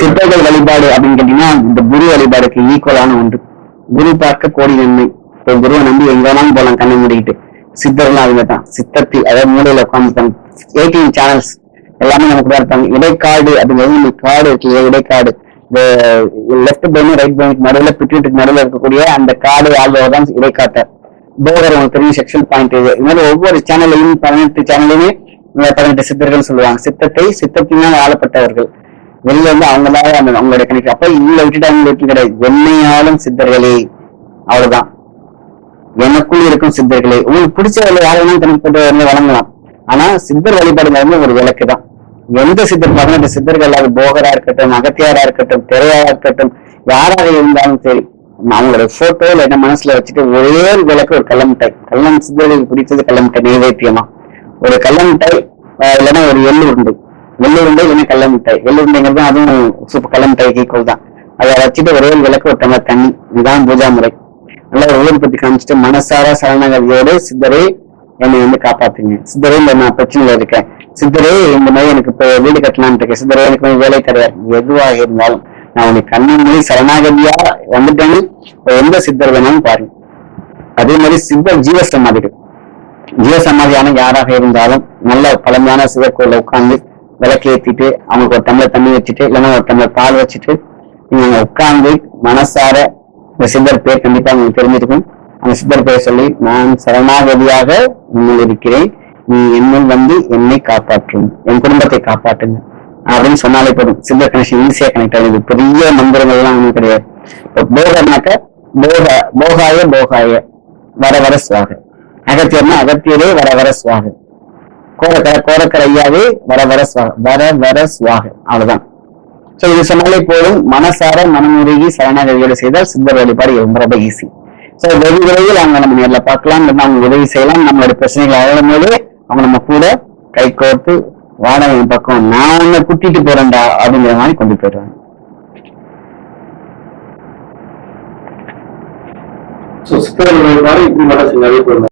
சித்தர்கள் வழிபாடு அப்படின்னு கேட்டீங்கன்னா இந்த குரு வழிபாடுக்கு ஈக்குவலான ஒன்று. குரு பார்க்க கோடி நன்மை. இப்போ குருவை நம்பி எங்க வேணாலும் போலாம் கண்ணை மூடிக்கிட்டு. சித்தர்லாம் அவங்க தான். சித்தத்தி அதாவது மூலையில உட்காந்துருப்பாங்க எயிட்டீன் சேனல்ஸ் எல்லாமே நமக்கு தான் இருப்பாங்க. இடைக்காடு அப்படிங்கிறது இந்த காடு இருக்கு. இல்லையா, இடைக்காடு. இந்த லெஃப்ட் பிரெயின் ரைட் பிரெயினுக்கு நடுவில் பிட்யூட்டுக்கு நடுவில் இருக்கக்கூடிய அந்த காடு ஆள்வவர் தான் இடைக்காட்டர். போகர் உங்களுக்கு தெரியும் செக்ஷன் பாயிண்ட் இது. இது மாதிரி ஒவ்வொரு சேனல்லையும் பதினெட்டு சேனல்லையுமே பதினெட்டு சித்தர்கள் சொல்லுவாங்க. சித்தத்தை சித்தத்தினால் ஆளப்பட்டவர்கள். வெளில வந்து அவங்களால அந்த அவங்களுடைய கணக்கு அப்ப இவங்களை விட்டுட்டு அவங்க விட்டு கிடையாது என்னையாலும் சித்தர்களே அவ்வளவுதான். எனக்குள் இருக்கும் சித்தர்களே. உங்களுக்கு பிடிச்ச வேலை யாரும் தனிப்பட்ட வந்து வழங்கலாம். ஆனா சித்தர் வழிபாடுங்கிறது ஒரு விளக்கு தான். எந்த சித்தர் பதினெட்டு சித்தர்கள் அது போகரா இருக்கட்டும் அகத்தியாரா இருக்கட்டும் திரையாரா இருக்கட்டும் யாராக இருந்தாலும் சரி அவங்களோட போட்டோ இல்ல என்ன மனசுல வச்சுட்டு ஒரே ஒரு விளக்கு ஒரு கள்ளமிட்டாய் கள்ளம் சித்தர்களுக்கு பிடிச்சது கள்ளமிட்டாய் நைவேத்தியமா. ஒரு கள்ளமிட்டாய் இல்லைன்னா ஒரு எள்ளு உண்டு வெள்ளுருண்டை உருண்டை இல்லைன்னா கள்ளமிட்டாய் எள்ளு அதுவும் சூப்பர் கள்ளமிட்டாய்க்கு ஈக்குவல் தான். அதை வச்சுட்டு ஒரே ஒரு விளக்கு ஒரு டம்ளர் தண்ணி இதுதான் பூஜா முறை. நல்லா ஊர்பத்தி காமிச்சிட்டு மனசார சரணகதியோடு சித்தரே என்னை வந்து காப்பாத்துங்க. சித்தரே இந்த நான் பிரச்சனையில இருக்கேன். சித்தரே இந்த மாதிரி எனக்கு இப்போ வீடு கட்டலாம்னு இருக்கேன். சித்தரே எனக்கு வேலை கிடையாது எதுவாக இருந்தாலும் நான் உனக்கு கண்ணின் சரணாகதியா வந்துட்டேன்னு எந்த சித்தர் வேணாலும் பாருங்க அதே மாதிரி சித்தர் ஜீவ சமாதிகள் ஜீவ சமாதியான யாராக இருந்தாலும் நல்ல பழமையான சிவக்கோயில உட்கார்ந்து விளக்கேத்திட்டு அவங்களுக்கு ஒரு டம்ளர் தண்ணி வச்சுட்டு இல்லைன்னா ஒரு டம்ளர் பால் வச்சுட்டு நீங்க உட்கார்ந்து மனசார இந்த சித்தர் பேர் கண்டிப்பா உங்களுக்கு தெரிஞ்சிருக்கும். அந்த சித்தர் பேர் சொல்லி நான் சரணாகதியாக உங்கள் இருக்கிறேன். நீ என்னும் வந்து என்னை காப்பாற்றும். என் குடும்பத்தை காப்பாற்றுங்க. அப்படின்னு சொன்னாலே போதும். சித்தர் கனெக்ஷன் ஈஸியா கனெக்ட் ஆகுது. பெரிய மந்திரங்கள் எல்லாம் ஒண்ணும் கிடையாது. இப்போ போகனாக்க போக போகாய போகாய வர வர சுவாக. அகத்தியர்னா அகத்தியரே வர வர சுவாக. கோரக்கர கோரக்கர ஐயாவே வர வர வர வர சுவாக அவ்வளவுதான். சோ இது சொன்னாலே போதும். மனசார மனமுருகி சரணாகதியோடு செய்தால் சித்தர் வழிபாடு ரொம்ப ரொம்ப ஈஸி சோ வெகு விரைவில் அவங்க நம்ம நேரில் பார்க்கலாம். இல்லைன்னா அவங்க உதவி செய்யலாம். நம்மளோட பிரச்சனைகளை அழகும் போது அவங்க நம்ம கூட கை கோர்த்து வாடகை பக்கம் நான் உன்னை குட்டிட்டு போறேன்டா அப்படிங்கிற மாதிரி கொண்டு போயிடுவாங்க. ஸோ வழிபாடு இப்படி மட்டும் செஞ்சாலே போதும்